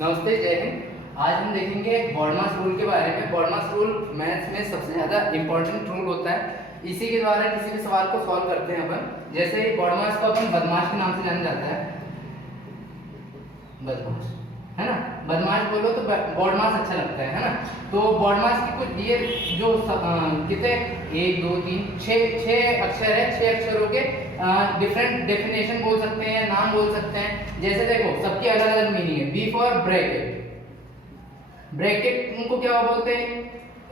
नमस्ते, जय हिंद। आज हम देखेंगे बॉडमास रूल के बारे में। बॉडमास रूल मैथ्स में सबसे ज़्यादा इंपॉर्टेंट रूल होता है। इसी के द्वारा किसी भी सवाल को सॉल्व करते हैं अपन। जैसे बॉडमास को अपन बदमाश के नाम से जाना जाता है, बदमाश, है ना। बदमाश बोलो तो बॉडमास अच्छा लगता है ना। तो बॉडमास की कुछ ये जो कितने 1 2 3 6 अक्षर है, 6 अक्षरों के डिफरेंट डेफिनेशन बोल सकते हैं, नाम बोल सकते हैं। जैसे देखो, सबकी अलग अलग मीनिंग है। B for bracket. ब्रैकेट उनको क्या बोलते हैं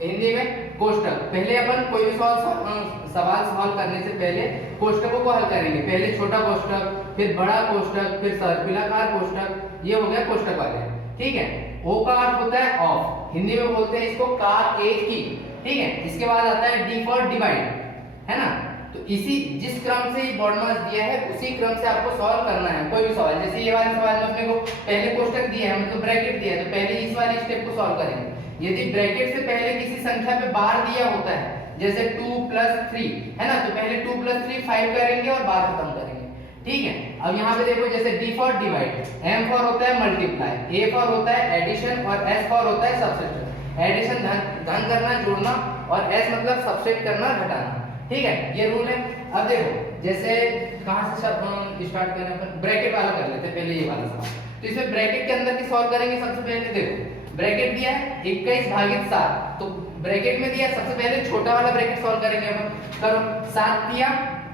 हिंदी में? कोष्टक। पहले अपन कोई भी सवाल सॉल्व करने से पहले कोष्टकों को हल करेंगे। पहले छोटा कोष्टक, फिर बड़ा कोष्टक, फिर सर्पिलाकार कोष्टक। ये हो गया कोष्टक वाले, ठीक है। ओ का अर्थ होता है ऑफ, हिंदी में बोलते हैं इसको कार एक की, ठीक है। इसके बाद आता है डी फॉर डिवाइड, है ना। तो इसी जिस क्रम से बॉडमास दिया है उसी क्रम से आपको सॉल्व करना है कोई भी सवाल। जैसे ये वाले सवाल में अपने को पहले कोष्टक दिया है, मतलब ब्रैकेट दिया है, तो पहले इस वाली स्टेप को सॉल्व करेंगे। यदि ब्रैकेट से पहले किसी संख्या पे बार दिया होता है, जैसे 2 + 3, है ना, तो पहले 2 + 3 5 करेंगे और बार खत्म करेंगे, ठीक है। अब यहाँ पे देखो, जैसे D for divide, M for होता है मल्टीप्लाई, ए फॉर होता है एडिशन और एस फॉर होता है सब्सट्रैक्शन। एडिशन धन करना, जोड़ना, और एस मतलब सब्सट्रैक्ट करना, घटाना, ठीक है। ये रूल है। अब देखो, जैसे कहां से स्टार्ट करें अपन? ब्रैकेट वाला कर लेते हैं पहले, ये वाला सवाल। तो इसमें ब्रैकेट के अंदर की सॉल्व करेंगे। सबसे पहले देखो, ब्रैकेट दिया है 21 भागित 7, तो ब्रैकेट में दिया है, सबसे पहले छोटा वाला ब्रैकेट सॉल्व करेंगे अपन। करो, 7 दिया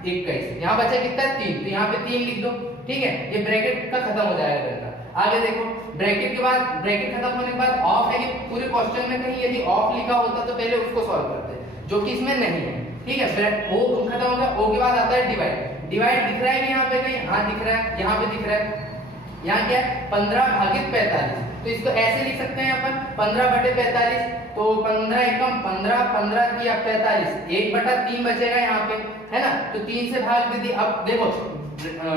21, यहाँ बचा कितना 3, तो यहाँ पे 3 लिख दो, ठीक है। ये ब्रैकेट का खत्म हो जाएगा बेटा। आगे देखो, ब्रैकेट के बाद, ब्रैकेट खत्म होने के बाद ऑफ है। कि पूरे क्वेश्चन में कहीं यदि ऑफ लिखा होता तो पहले उसको सॉल्व करते, जो कि इसमें नहीं है, ठीक है। ओ खत्म हो गया। ओ के बाद आता है डिवाइड। डिवाइड दिख रहा है कि यहाँ पे कहीं? हाँ दिख रहा है, यहाँ पे दिख रहा है। यहाँ क्या है? 15 भागित 45, तो इसको ऐसे लिख सकते हैं अपन 15/45। तो 15 एकम 15, 15 दिया 45, 1/3 बचेगा यहाँ पे, है ना। तो 3 से भाग दे दिया। अब देखो,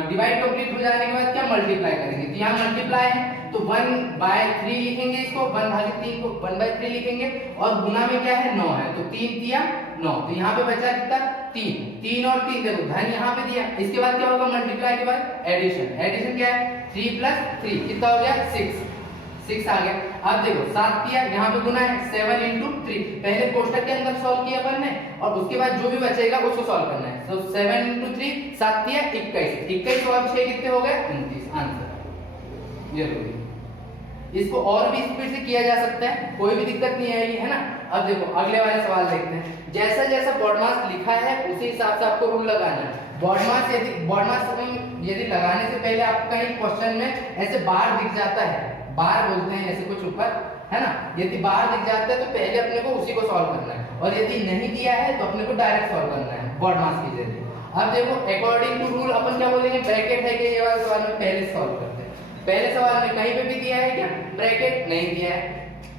डिवाइड कंप्लीट हो जाने के बाद क्या मल्टीप्लाई करेंगे, तो यहाँ मल्टीप्लाई है तो 1/3 लिखेंगे इसको, 1/3 को 1/3 लिखेंगे, और गुना में क्या है 9 है, तो 3 दिया 9, तो यहाँ पे बचा कितना 3, 3 और 3 देखो, धन यहाँ पे दिया। इसके बाद क्या होगा? मल्टीप्लाई के बाद एडिशन। एडिशन क्या है? 3 + 3 कितना हो गया? 6 आ गया। अब देखो, 7 दिया, यहाँ पे गुना है 7 × 3। पहले कोष्टक के अंदर सॉल्व किया अपन ने, और उसके बाद जो भी बचेगा उसको सॉल्व करना है। तो 7 × 3, 7 दिया 21, 21 और 6 कितने हो गए? 29। आंसर जरूरी। इसको और भी स्पीड से किया जा सकता है, कोई भी दिक्कत नहीं आएगी, है ना। अब देखो, अगले वाले सवाल देखते हैं। जैसा जैसा बॉडमास लिखा है उसी हिसाब से आपको रूल लगाना है। बॉडमास यदि लगाने से पहले आपको कहीं क्वेश्चन में ऐसे बार दिख जाता है, बार बोलते हैं ऐसे कुछ ऊपर, है ना। यदि बार दिख जाता है तो पहले अपने को उसी को सॉल्व करना है, और यदि नहीं दिया है तो अपने को डायरेक्ट सॉल्व करना है बॉडमास के जरिए। अब देखो, अकॉर्डिंग टू रूल अपन क्या बोलेंगे? ब्रैकेट है कि ये वाला सवाल में पहले सॉल्व करते हैं। पहले सवाल में कहीं पे भी दिया है क्या ब्रैकेट? नहीं दिया है।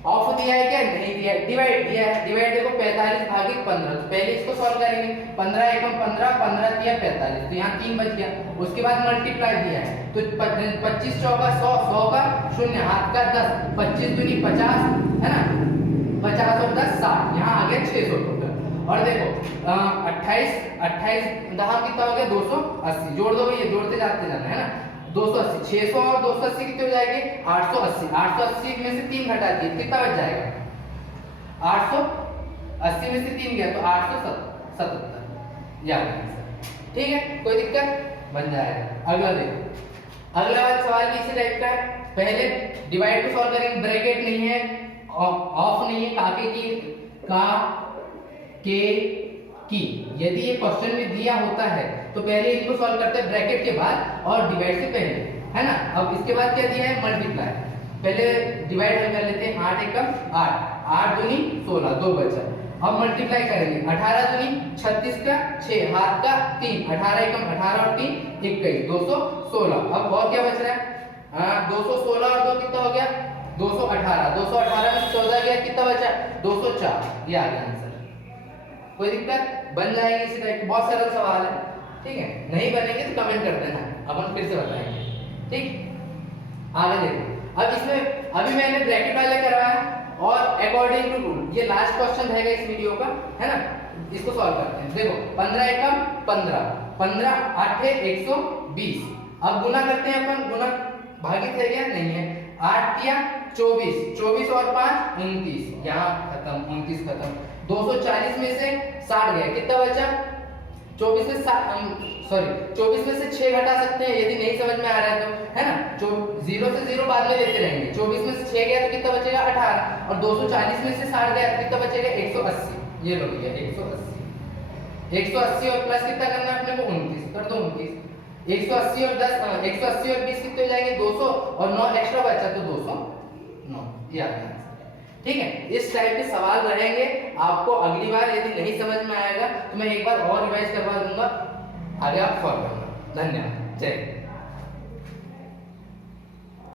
ऑफ दिया है क्या? नहीं दिया है। डिवाइड दिया है। डिवाइड देखो 45 भागित 15, तो पहले इसको सॉल्व करेंगे। 15 एकम 15, 15 दिया 45, तो यहाँ 3 बच गया। उसके बाद मल्टीप्लाई दिया है, तो 25 चौका 100, 100 का 0, हाथ का 10, 25 दूनी 50, है ना। 50 और 10 60, यहाँ आ गया 600 टोटल। और देखो 28 दहा कितना हो गया? 280। जोड़ दो भैया, जोड़ते जाते जाना, है ना। 280, 600 और 280 कितने हो जाएंगे? 880। 880 में से 3 घटा दिए, कितना बच जाएगा? 880 में से 3 गया तो 877 याद आंसर, ठीक है। कोई दिक्कत? बन जाएगा। अगला देखो, अगला वाला सवाल भी इसी टाइप का है। पहले डिवाइड को सॉल्व करेंगे। ब्रैकेट नहीं है, ऑफ नहीं है, काके की, का, के, की। यदि ये क्वेश्चन में दिया होता है तो पहले इनको सॉल्व करते हैं ब्रैकेट के बाद और डिवाइड से पहले, है ना। अब इसके बाद क्या दिया है? मल्टीप्लाई। पहले डिवाइड हल कर लेते हैं। 8 एकम 8, 8 दूनी 16, 2 बचा। अब मल्टीप्लाई करेंगे। 18 दूनी 36 का 6, हाथ का 3, 18 एकम 18 और 3 21, 216। अब और क्या बच रहा है? 216 और 2 कितना हो गया? 218। 218 में 14 गया, कितना बचा? 204। ये आ गया आंसर। कोई दिक्कत? बन जाएगी इसी टाइप। बहुत सरल सवाल है, ठीक है। नहीं बनेंगे तो कमेंट कर देना, अपन फिर से बताएंगे, ठीक। आगे देखो, अब इसमें अभी मैंने ब्रैकेट वाले करवाया और अकॉर्डिंग टू रूल, ये लास्ट क्वेश्चन रहेगा इस वीडियो का, है ना। इसको सॉल्व करते हैं। देखो 15 एकम 15, 15 8 120। अब गुना करते हैं अपन। गुना भागित है क्या? नहीं है। 8 तिया 24, 24 और 5 29, यहाँ खत्म, 29 खत्म। 240 में से 60 गया, कितना बचा? 24 में 6 घटा सकते हैं यदि नहीं समझ में आ रहा है तो, है ना। जो 0 से 0 बाद में लेते रहेंगे। 24 में से 6 गया तो कितना बचेगा? 18, और 240 में से 60 गया तो कितना बचेगा? 180। ये लो भैया 180, 180 और प्लस कितना करना है अपने को? 29, कर दो 29। 180 और 10 180 और 20 कितने हो जाएंगे? 200, और 9 एक्स्ट्रा बचा तो 209। ये आ गया। ठीक है, इस टाइप के सवाल रहेंगे। आपको अगली बार यदि नहीं समझ में आएगा तो मैं एक बार और रिवाइज करवा दूंगा, आगे आप सॉल्व करना। धन्यवाद, जय हिंद।